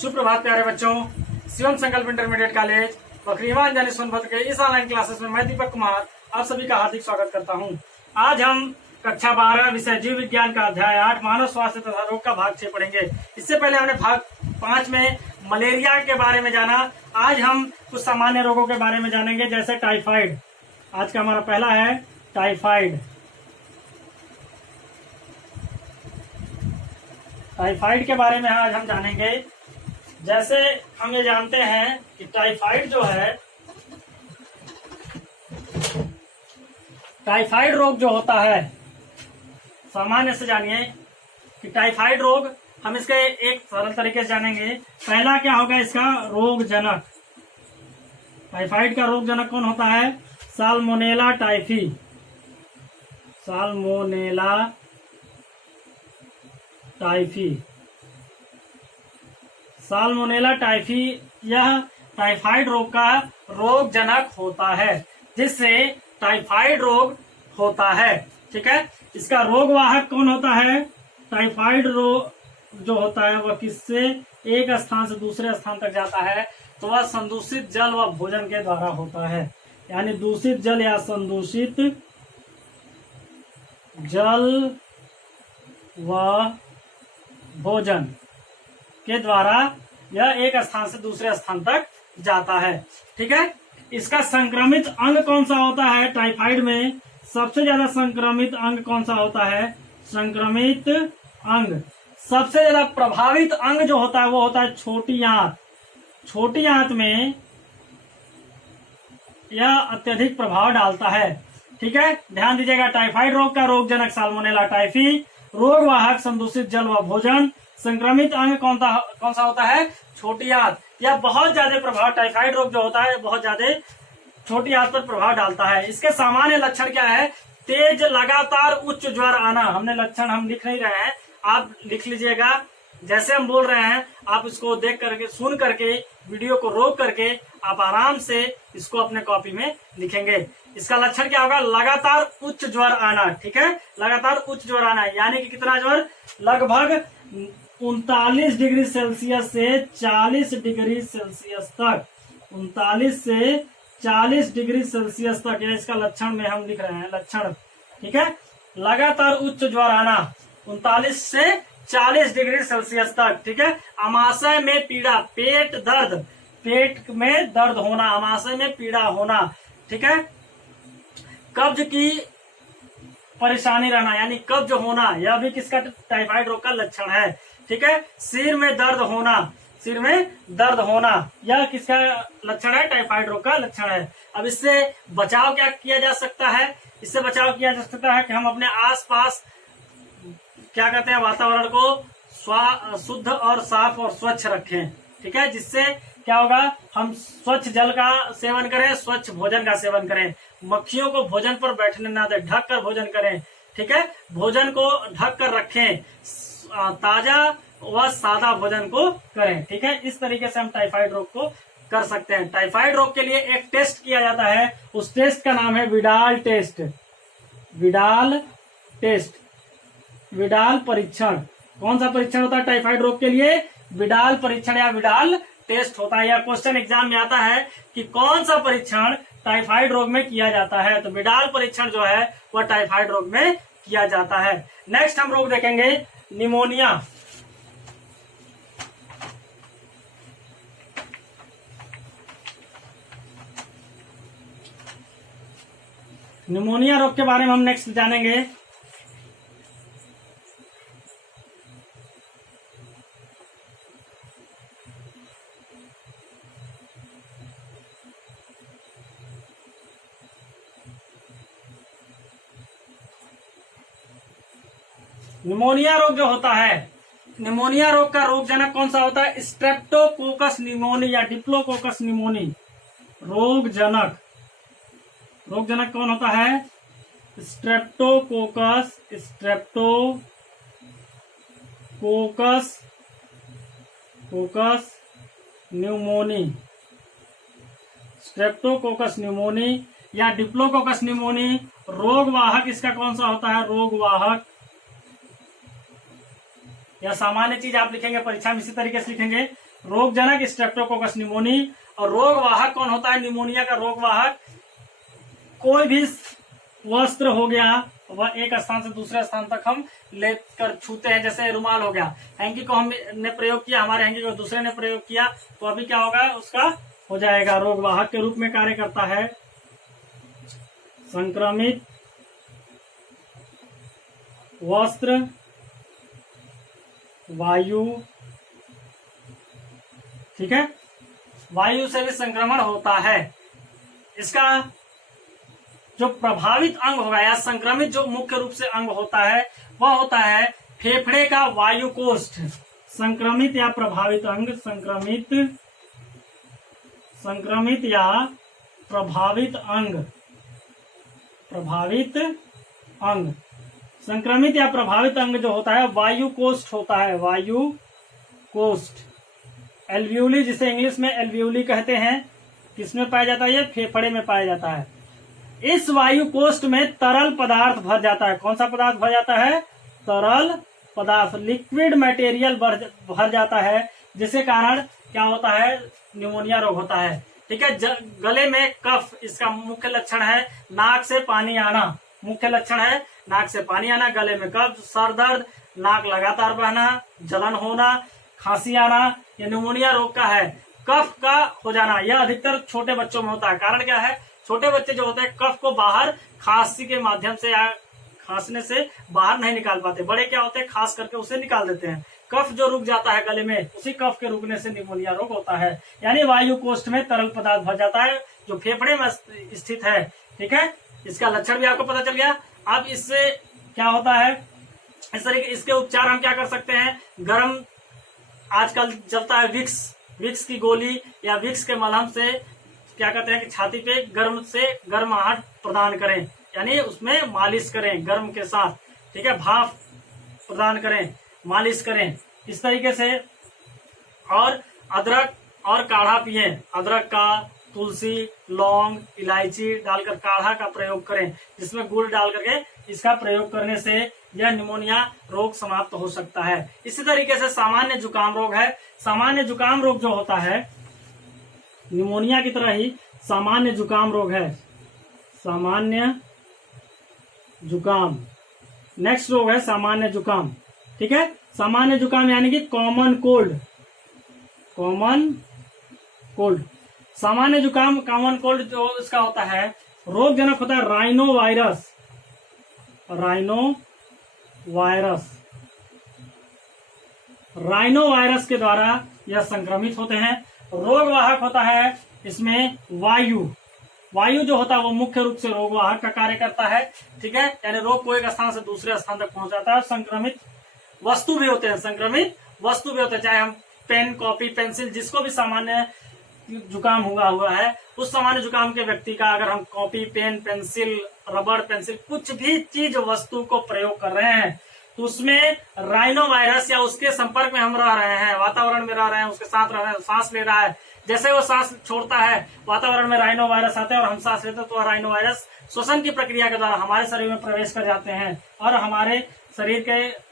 सुप्रभात प्यारे बच्चों। शिवम संकल्प इंटरमीडिएट कॉलेज बकरीवान जानी सोनभद्र के इस ऑनलाइन क्लासेस में मैं दीपक कुमार आप सभी का हार्दिक स्वागत करता हूं। आज हम कक्षा 12 विषय जीव विज्ञान का अध्याय 8 मानव स्वास्थ्य तथा रोग का भाग 6 पढ़ेंगे। इससे पहले हमने भाग 5 में मलेरिया के बारे में जाना। आज हम कुछ सामान्य रोगों के बारे में जानेंगे, जैसे टाइफाइड। आज का हमारा पहला है टाइफाइड। टाइफाइड के बारे में आज हम जानेंगे। जैसे हम ये जानते हैं कि टाइफाइड जो है, टाइफाइड रोग जो होता है, सामान्य से जानिए कि टाइफाइड रोग हम इसके एक सरल तरीके से जानेंगे। पहला क्या होगा इसका रोग जनक। टाइफाइड का रोग जनक कौन होता है? Salmonella typhi. Salmonella typhi. Salmonella typhi यह टाइफाइड रोग का रोग जनक होता है, जिससे टाइफाइड रोग होता है। ठीक है, इसका रोग वाहक कौन होता है? टाइफाइड रोग जो होता है वह किससे एक स्थान से दूसरे स्थान तक जाता है? तो वह संदूषित जल व भोजन के द्वारा होता है। यानी दूषित जल या संदूषित जल व भोजन के द्वारा यह एक स्थान से दूसरे स्थान तक जाता है। ठीक है, इसका संक्रमित अंग कौन सा होता है? टाइफाइड में सबसे ज्यादा संक्रमित अंग कौन सा होता है? संक्रमित अंग, सबसे ज्यादा प्रभावित अंग जो होता है वो होता है छोटी आंत। छोटी आंत में यह अत्यधिक प्रभाव डालता है। ठीक है, ध्यान दीजिएगा। टाइफाइड रोग का रोग जनक साल्मोनेला टाइफी, रोग वाहक संदूषित जल व भोजन, संक्रमित अंग कौन सा होता है? छोटी आंत। यह बहुत ज्यादा प्रभाव, टाइफाइड रोग जो होता है बहुत ज्यादा छोटी आंत पर प्रभाव डालता है। इसके सामान्य लक्षण क्या है? तेज लगातार उच्च ज्वर आना। हमने लक्षण हम लिख नहीं रहे हैं, आप लिख लीजिएगा। जैसे हम बोल रहे हैं आप इसको देख करके, सुन करके, वीडियो को रोक करके आप आराम से इसको अपने कॉपी में लिखेंगे। इसका लक्षण क्या होगा? लगातार उच्च ज्वर आना। ठीक है, लगातार उच्च ज्वर आना, यानी कि कितना ज्वर? लगभग 39 डिग्री सेल्सियस से 40 डिग्री सेल्सियस तक। 39 से 40 डिग्री सेल्सियस तक, यह इसका लक्षण में हम लिख रहे हैं, लक्षण। ठीक है, लगातार उच्च ज्वर आना 39 से 40 डिग्री सेल्सियस तक। ठीक है, आमाशय में पीड़ा, पेट दर्द, पेट में दर्द होना, आमाशय में पीड़ा होना। ठीक है, कब्ज की परेशानी रहना, यानी कब्ज होना, यह भी किसका? टाइफाइड रोग का लक्षण है। ठीक है, सिर में दर्द होना, सिर में दर्द होना, यह किसका लक्षण है? टाइफाइड रोग का लक्षण है। अब इससे बचाव क्या किया जा सकता है? इससे बचाव किया जा सकता है कि हम अपने आसपास क्या कहते हैं, वातावरण को शुद्ध और साफ और स्वच्छ रखें। ठीक है, जिससे क्या होगा? हम स्वच्छ जल का सेवन करें, स्वच्छ भोजन का सेवन करें, मक्खियों को भोजन पर बैठने ना दें, ढक कर भोजन करें। ठीक है, भोजन को ढक कर रखें, ताजा व सादा भोजन को करें। ठीक है, इस तरीके से हम टाइफाइड रोग को कर सकते हैं। टाइफाइड रोग के लिए एक टेस्ट किया जाता है, उस टेस्ट का नाम है Widal test. Widal test, Widal परीक्षण। कौन सा परीक्षण होता है टाइफाइड रोग के लिए? विडाल परीक्षण या विडाल टेस्ट होता है। यह क्वेश्चन एग्जाम में आता है कि कौन सा परीक्षण टाइफाइड रोग में किया जाता है, तो विडाल परीक्षण जो है वह टाइफाइड रोग में किया जाता है। नेक्स्ट हम रोग देखेंगे निमोनिया। निमोनिया रोग के बारे में हम नेक्स्ट जानेंगे। निमोनिया रोग जो होता है, निमोनिया रोग का रोग जनक कौन सा होता है? स्ट्रेप्टोकोकस निमोनी या डिप्लोकोकस निमोनी। रोग जनक, रोग जनक कौन होता है? Streptococcus, Streptococcus कोकस pneumoniae. Streptococcus pneumoniae या डिप्लोकोकस न्यूमोनी रोग वाहक इसका कौन सा होता है? रोग वाहक या सामान्य चीज आप लिखेंगे परीक्षा में इसी तरीके से लिखेंगे, रोगजनक स्ट्रेप्टोकोकस निमोनी। और रोगवाहक कौन होता है निमोनिया का रोगवाहक? कोई भी वस्त्र हो गया, वह एक स्थान से दूसरे स्थान तक हम लेकर छूते हैं, जैसे रुमाल हो गया, हैंकी को हमने प्रयोग किया, हमारे हैंकी को दूसरे ने प्रयोग किया, तो अभी क्या होगा, उसका हो जाएगा रोगवाहक के रूप में कार्य करता है। संक्रमित वस्त्र, वायु, ठीक है, वायु से भी संक्रमण होता है। इसका जो प्रभावित अंग होगा या संक्रमित जो मुख्य रूप से अंग होता है वह होता है फेफड़े का वायु कोष्ठ। संक्रमित या प्रभावित अंग, संक्रमित या प्रभावित अंग, संक्रमित या प्रभावित अंग जो होता है वायु कोष्ठ होता है, वायु कोष्ठ। एल्वियोली, जिसे इंग्लिश में एल्वियोली कहते हैं, किसमें पाया जाता है? ये फेफड़े में पाया जाता है। इस वायु कोष्ठ में तरल पदार्थ भर जाता है। कौन सा पदार्थ भर जाता है? तरल पदार्थ, लिक्विड मटेरियल भर जाता है, जिसके कारण क्या होता है? निमोनिया रोग होता है। ठीक है। गले में कफ, इसका मुख्य लक्षण है नाक से पानी आना, मुख्य लक्षण है नाक से पानी आना, गले में कफ, सर दर्द, नाक लगातार बहना, जलन होना, खांसी आना, ये निमोनिया रोग का है। कफ का हो जाना, यह अधिकतर छोटे बच्चों में होता है। कारण क्या है? छोटे बच्चे जो होते हैं कफ को बाहर खांसी के माध्यम से या खांसने से बाहर नहीं निकाल पाते। बड़े क्या होते हैं? खास करके उसे निकाल देते हैं। कफ जो रुक जाता है गले में, उसी कफ के रुकने से निमोनिया रोग होता है। यानी वायु कोष्ठ में तरल पदार्थ भर जाता है जो फेफड़े में स्थित है। ठीक है, इसका लक्षण भी आपको पता चल गया। अब इससे क्या होता है, इस तरीके इसके उपचार हम क्या कर सकते हैं? गर्म आजकल चलता है विक्स की गोली या विक्स के मलहम से क्या कहते हैं कि छाती पे गर्माहट प्रदान करें, यानी उसमें मालिश करें गर्म के साथ। ठीक है, भाप प्रदान करें, मालिश करें इस तरीके से। और अदरक और काढ़ा पिए, अदरक का, तुलसी, लौंग, इलायची डालकर काढ़ा का प्रयोग करें, जिसमें गुड़ डाल करके इसका प्रयोग करने से यह निमोनिया रोग समाप्त हो सकता है। इसी तरीके से सामान्य जुकाम रोग है। सामान्य जुकाम रोग जो होता है निमोनिया की तरह ही सामान्य जुकाम रोग है, सामान्य जुकाम। नेक्स्ट रोग है सामान्य जुकाम। ठीक है, सामान्य जुकाम यानी कि कॉमन कोल्ड, कॉमन कोल्ड। सामान्य जुकाम, कॉमन कोल्ड जो इसका होता है रोगजनक होता है राइनो वायरस, राइनो वायरस के द्वारा यह संक्रमित होते हैं। रोगवाहक होता है इसमें वायु जो होता है वो मुख्य रूप से रोगवाहक का कार्य करता है। ठीक है, यानी रोग को एक स्थान से दूसरे स्थान तक पहुंचाता है। संक्रमित वस्तु भी होते हैं, चाहे हम पेन, कॉपी, पेंसिल, जिसको भी सामान्य जुकाम हुआ है, उस सामान्य जुकाम के व्यक्ति का अगर हम कॉपी, पेन, पेंसिल, रबड़, पेंसिल, कुछ भी चीज वस्तु को प्रयोग कर रहे हैं तो उसमें राइनो वायरस या उसके संपर्क में हम रह रहे हैं, वातावरण में रह रहे हैं, उसके साथ रह रहे हैं, सांस ले रहा है, जैसे वो सांस छोड़ता है वातावरण में राइनो वायरस आते हैं और हम सांस लेते हैं तो राइनो वायरस श्वसन की प्रक्रिया के द्वारा हमारे शरीर में प्रवेश कर जाते हैं और हमारे शरीर के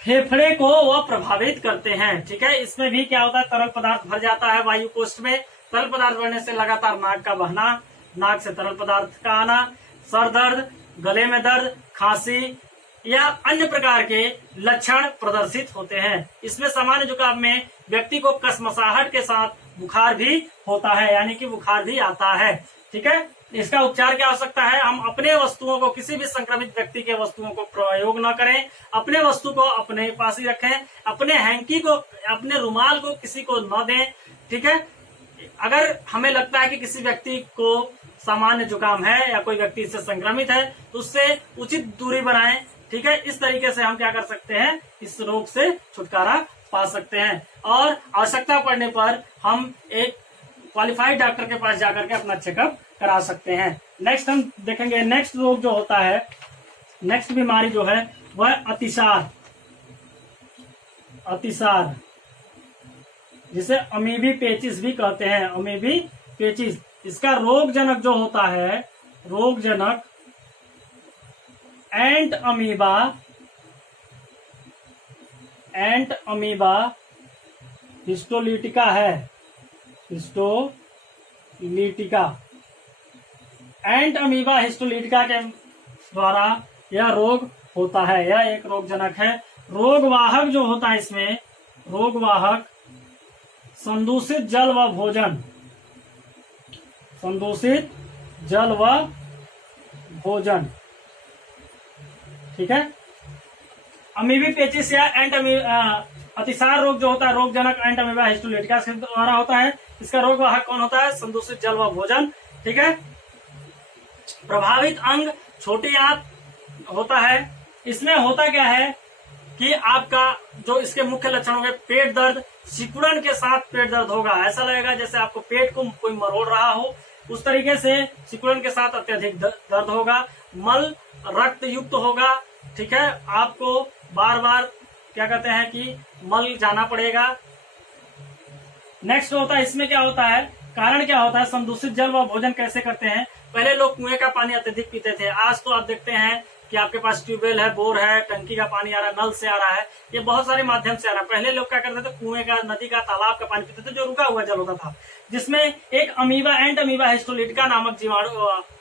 फेफड़े को वह प्रभावित करते हैं। ठीक है, इसमें भी क्या होता है? तरल पदार्थ भर जाता है वायु कोष्ठ में। तरल पदार्थ बढ़ने से लगातार नाक का बहना, नाक से तरल पदार्थ का आना, सर दर्द, गले में दर्द, खांसी या अन्य प्रकार के लक्षण प्रदर्शित होते हैं। इसमें सामान्य जुकाम में व्यक्ति को कसमसाहट के साथ बुखार भी होता है, यानी कि बुखार भी आता है। ठीक है, इसका उपचार क्या हो सकता है? हम अपने वस्तुओं को, किसी भी संक्रमित व्यक्ति के वस्तुओं को प्रयोग न करें, अपने वस्तु को अपने पास ही रखें, अपने हैंकी को, अपने रुमाल को किसी को न दें। ठीक है, अगर हमें लगता है कि किसी व्यक्ति को सामान्य जुकाम है या कोई व्यक्ति इससे संक्रमित है तो उससे उचित दूरी बनाएं। ठीक है, इस तरीके से हम क्या कर सकते हैं? इस रोग से छुटकारा पा सकते हैं और आवश्यकता पड़ने पर हम एक क्वालिफाइड डॉक्टर के पास जाकर के अपना चेकअप करा सकते हैं। नेक्स्ट हम देखेंगे, नेक्स्ट रोग जो होता है, नेक्स्ट बीमारी जो है वह अतिसार, जिसे अमीबी पेचिस भी कहते हैं, अमीबी पेचिस। इसका रोगजनक जो होता है, रोगजनक एंट अमीबा एंट अमीबा हिस्टोलिटिका है, हिस्टोलिटिका। एंट अमीबा हिस्टोलिटिका के द्वारा यह रोग होता है, यह एक रोगजनक है। रोगवाहक जो होता है इसमें, रोगवाहक संदूषित जल व भोजन, संदूषित जल व भोजन, ठीक है। अमीबी पेचिस या अतिसार रोग जो होता है, रोगजनक एंट अमीबा हिस्टोलिटिका के द्वारा होता है। इसका रोगवाहक कौन होता है? संदूषित जल व भोजन, ठीक है। प्रभावित अंग छोटी आंत होता है। इसमें होता क्या है कि आपका जो इसके मुख्य लक्षण होंगे, पेट दर्द, सिकुड़न के साथ पेट दर्द होगा। ऐसा लगेगा जैसे आपको पेट को कोई मरोड़ रहा हो, उस तरीके से सिकुड़न के साथ अत्यधिक दर्द होगा। मल रक्त युक्त होगा, ठीक है। आपको बार बार क्या कहते हैं कि मल जाना पड़ेगा। नेक्स्ट होता है, इसमें क्या होता है, कारण क्या होता है, संदूषित जल व भोजन कैसे करते हैं। पहले लोग कुएं का पानी अत्यधिक पीते थे। आज तो आप देखते हैं कि आपके पास ट्यूबवेल है, बोर है, टंकी का पानी आ रहा है, नल से आ रहा है, ये बहुत सारे माध्यम से आ रहा है। पहले लोग क्या करते थे, कुएं का, नदी का, तालाब का पानी पीते थे, जो रुका हुआ जल होता था, जिसमें एक अमीबा, एंट अमीबा हिस्टोलिटिका नामक जीवाणु,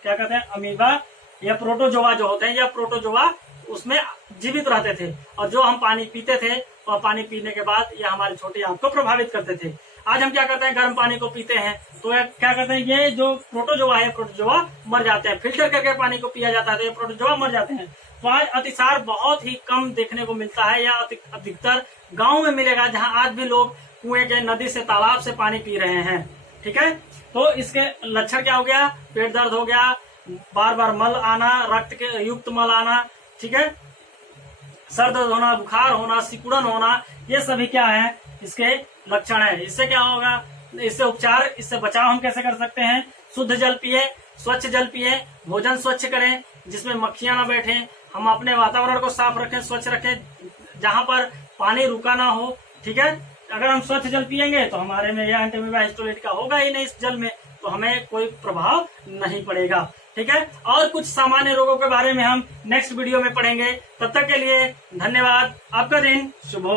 क्या कहते हैं, अमीबा या प्रोटोजोआ जो होते हैं, या प्रोटोजोआ उसमें जीवित रहते थे। और जो हम पानी पीते थे, और पानी पीने के बाद ये हमारी छोटी आंत को प्रभावित करते थे। आज हम क्या करते हैं, गर्म पानी को पीते हैं तो क्या करते हैं, ये जो प्रोटोजोआ है, प्रोटोजोआ मर जाते हैं। फिल्टर करके पानी को पिया जाता है तो ये प्रोटोजोआ मर जाते हैं। तो आज अतिसार बहुत ही कम देखने को मिलता है, या अधिकतर गांव में मिलेगा, जहां आज भी लोग कुएं के, नदी से, तालाब से पानी पी रहे हैं, ठीक है। तो इसके लक्षण क्या हो गया, पेट दर्द हो गया, बार बार मल आना, रक्त के युक्त मल आना, ठीक है, सर दर्द होना, बुखार होना, सिकुड़न होना, ये सभी क्या है, इसके लक्षण है। इससे क्या होगा, इससे उपचार, इससे बचाव हम कैसे कर सकते हैं। शुद्ध जल पिए, स्वच्छ जल पिए, भोजन स्वच्छ करें जिसमें मक्खियां ना बैठे, हम अपने वातावरण को साफ रखें, स्वच्छ रखें, जहां पर पानी रुका ना हो, ठीक है। अगर हम स्वच्छ जल पिएंगे तो हमारे में यह एंट अमीबा हिस्टोलिटिका होगा ही नहीं इस जल में, तो हमें कोई प्रभाव नहीं पड़ेगा, ठीक है। और कुछ सामान्य रोगों के बारे में हम नेक्स्ट वीडियो में पढ़ेंगे। तब तक के लिए धन्यवाद। आपका दिन शुभ हो।